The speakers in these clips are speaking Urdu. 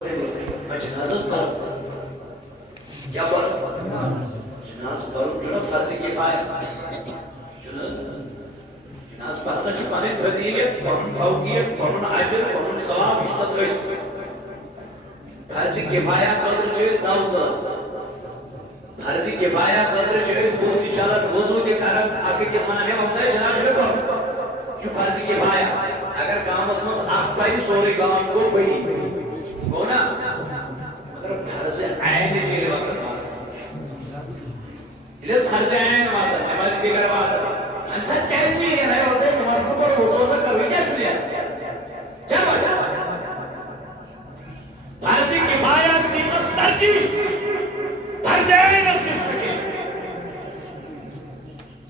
جنازہ پر کیا پر جنازہ پر جو فرض کفایہ جنازہ پر چھ پنن فضیلت پنن فوقیت پنن اجر پنن ثواب اشتت گژھِ فرض کفایہ خاطر چھ دعوت فرض کفایہ خاطر چھ بہت چلان وضو تہ کران اگر کس ونان ہے ہمسائے جنازہ پر یہ فرض کفایہ اگر گامس مز اکھ پہ سورے گام گو بنی گو نا مگر فرض عین کے وقت یہ فرض عین وقت نماز کی کر وقت انسان کہتی ہے ہے اسے نماز پر وضو کرو کیا سنیا کیا وجہ فرض کفایہ کی ترجیح فرض عین کس کی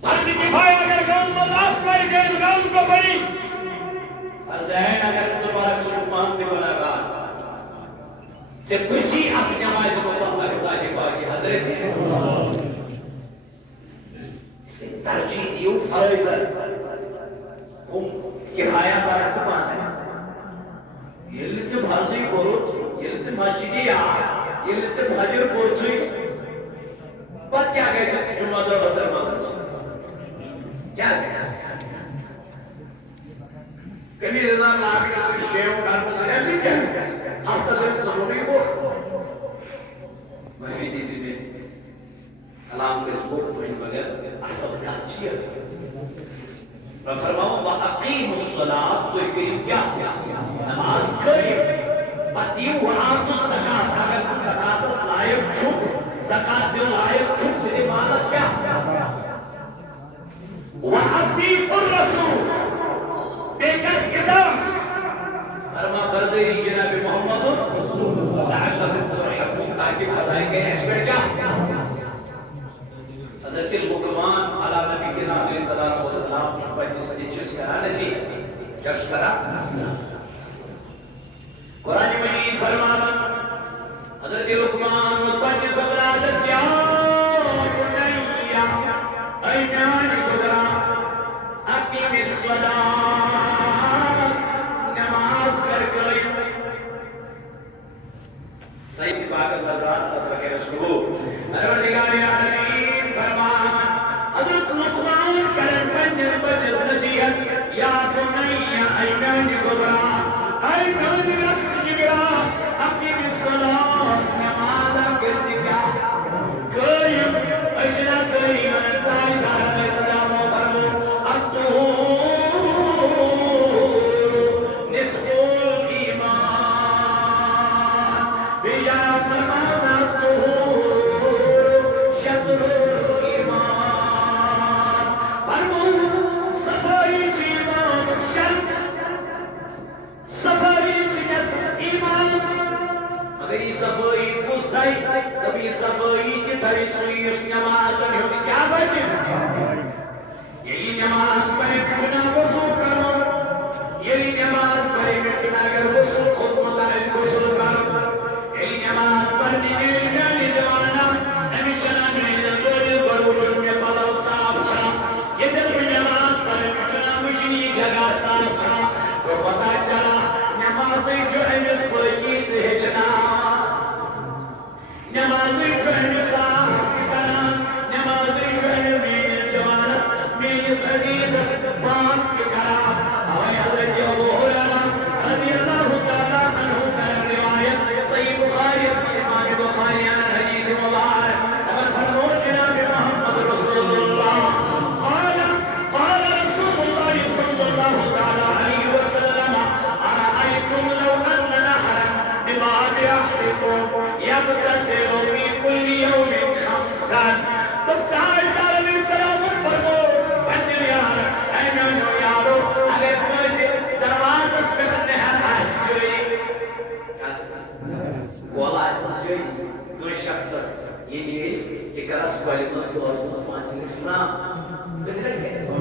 فرض کفایہ اگر گام مضاف کر گئے گام کو بڑی فرض عین اگر تمہارا کچھ مانتے بنا گا سے پچھی اپنی نماز کو اللہ کے ساتھ باقی حضرت ہے ترجیح دیو فرض ہم کفایہ پر سپان ہے یہ سے فرضی پروت یہ سے مسجدی یا یہ سے حجر پورچی پر کیا کہے جمعہ دو حضر مانس کیا کہے کبھی رضا اللہ کے شیعوں کارم سے نہیں کیا ہفتہ سے ضروری ہو مجھے سی میں کلام کے اس کو بہن بغیر اصل کا چیئر میں فرماؤں وَأَقِيمُ الصَّلَاةِ تو کریم کیا نماز کریم پتیو وَآتُ الزَّكَاةِ اگر سے زکاة لائق چھپ زکاة جو لائق چھپ سے مانس کیا وَأَطِيعُوا الرَّسُولَ بیکر کتاب فرما بردی جناب محمد لعلکم ترحمون تاکہ خدای کے ایسپیٹ کیا حضرت لقمان علی نبی کے نام علیہ الصلوۃ والسلام چھپائی سے جس کا نسی جس کرا قرآن مجید فرماتا حضرت لقمان متوجہ صبرا دسیا بنیا اینان قدرا اقیم الصلاة سید پاک رضوان اللہ کے رسول پروردگار عالمین فرمانا حضرت لقمان کرن بنجر بجز نصیحت یا بنی اینان کبرا اینان رشت جگرا اقیم الصلاة نمازہ کرسی کیا قیم اشنا صحیح منتائی دار علیہ السلام و فرمو الطہور نصف الایمان بیا فرمانا الطہور شطر الایمان فرمو صفائی چی ایمان شرط صفائی چی نصف ایمان مگر یہ صفائی پوستائی کبھی صفائی کی تری سوئی اس نماز میں ہوتی کیا بڑھنے یہی نماز پڑھے پچھنا وضو کرو یہی نماز پڑھے پچھنا اگر غسل خود مطائج غسل کرو یہی نماز پڑھنے میں جانی جوانا نبی چنا میں دوئی غربشن میں پلاو صاحب چھا یہ دل میں نماز پڑھے پچھنا مجھنی جگہ صاحب چھا تو پتا چلا نماز جو امس پہیت ہے جنا نماز جو امس صاحب کران نماز جو امس مین جوانس مین عزیز باپ کران ہوائی حضرت ابو حریرہ رضی اللہ تعالیٰ عنہ کرن روایت صحیح بخاری امام بخاری عن الحدیث مبارک اگر فرمو جناب محمد رسول اللہ قال رسول اللہ صلی اللہ تعالیٰ علیہ وسلم ارائیتم لو ان نهرا ببعض احدكم يغتسل في كل يوم خمسا تب تعالی علیہ السلام فرمو بندر یار اینانو یارو اگر کوئی سے دروازہ پر نہر آس جوئی گولا آس جوئی کوئی شخص یہ لیے اکرات کلمہ دوست پانچ اسلام کسی نے کہا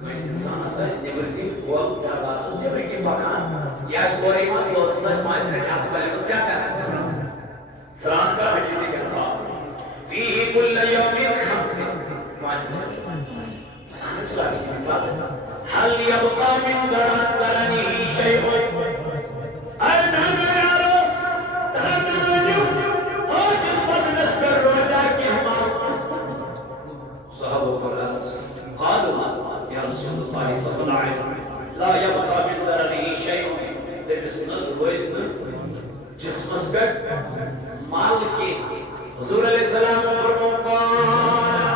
کوئی انسان اساس نیبر کی گول دروازہ نیبر کی پکان یا سوری من دوست پانچ رکعت کلمہ کیا کرنا سلام کا حدیث کے الفاظ فيه كل يوم خمس هل يبقى من درنه شيء أين هم يارو مالکی حضور علیہ السلام فرمایا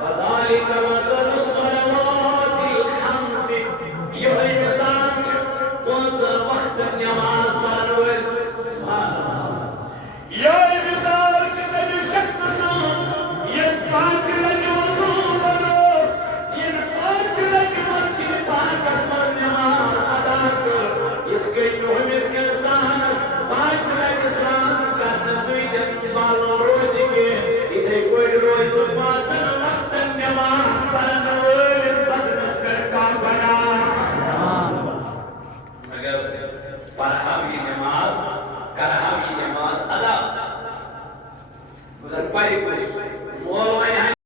فذالک مثل الصلوات الخمس یہ مثال پانچ وقت نماز پڑھن وٲلِس سبحان اللہ یہ مثال تمہِ شخص سُنٛد ییٚلہِ پانٛژِ لٹہِ وضوٗ بنو ییٚلہِ پانٛژِ لٹہِ مسجد پاکس منٛز نماز ادا کٔر یِتھ کٔنۍ ہُمِس اِنسانس پانٛژِ لٹہِ سرٛان کرنہٕ سۭتۍ معلوم روزِ کہِ یِتھَے پٲٹھۍ روزِ نہٕ پانٛژن وقتن نماز پرن وٲلِس بدنس پٮ۪ٹھ کانٛہہ گۄناہ مگر پرہم یہ نماز کرہم یہ نماز ادا مگر پری مول